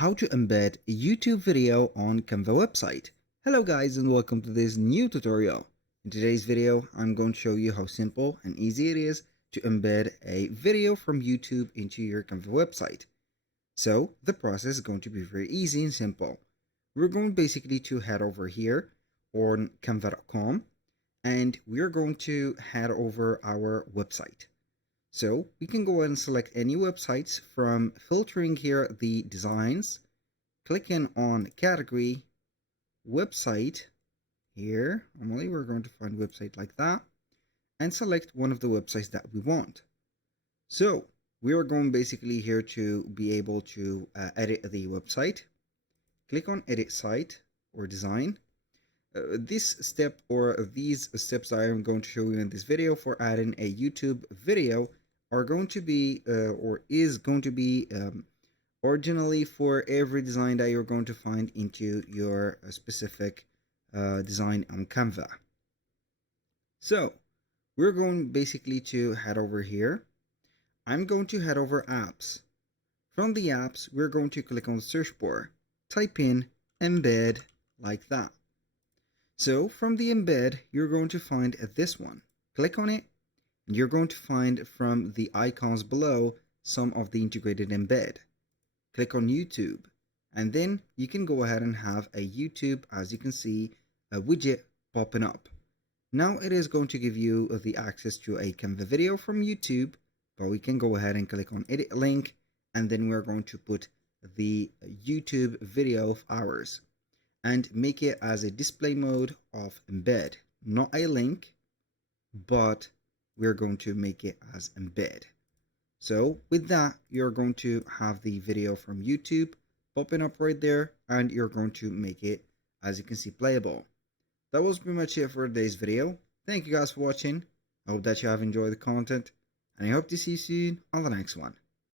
how to embed a YouTube video on Canva website. Hello guys and welcome to this new tutorial. In today's video, I'm going to show you how simple and easy it is to embed a video from YouTube into your Canva website. So the process is going to be very easy and simple. We're going basically to head over here on canva.com and we're going to head over our website. So we can go ahead and select any websites from filtering here the designs, clicking on category, website here. Normally we're going to find website like that and select one of the websites that we want. So we are going basically here to be able to edit the website. Click on edit site or design. This step or these steps that I'm going to show you in this video for adding a YouTube video are going to be or is going to be originally for every design that you're going to find into your specific design on Canva. So we're going basically to head over here. I'm going to head over apps. From the apps, we're going to click on the search bar, type in Embed like that. So from the embed, you're going to find this one. Click on it. You're going to find from the icons below some of the integrated embed. Click on YouTube and then you can go ahead and have a YouTube, as you can see, a widget popping up. Now it is going to give you the access to a Canva video from YouTube, but we can go ahead and click on edit link and then we're going to put the YouTube video of ours and make it as a display mode of embed, not a link, but we're going to make it as embed. So with that, you're going to have the video from YouTube popping up right there and you're going to make it, as you can see, playable. That was pretty much it for today's video. Thank you guys for watching. I hope that you have enjoyed the content and I hope to see you soon on the next one.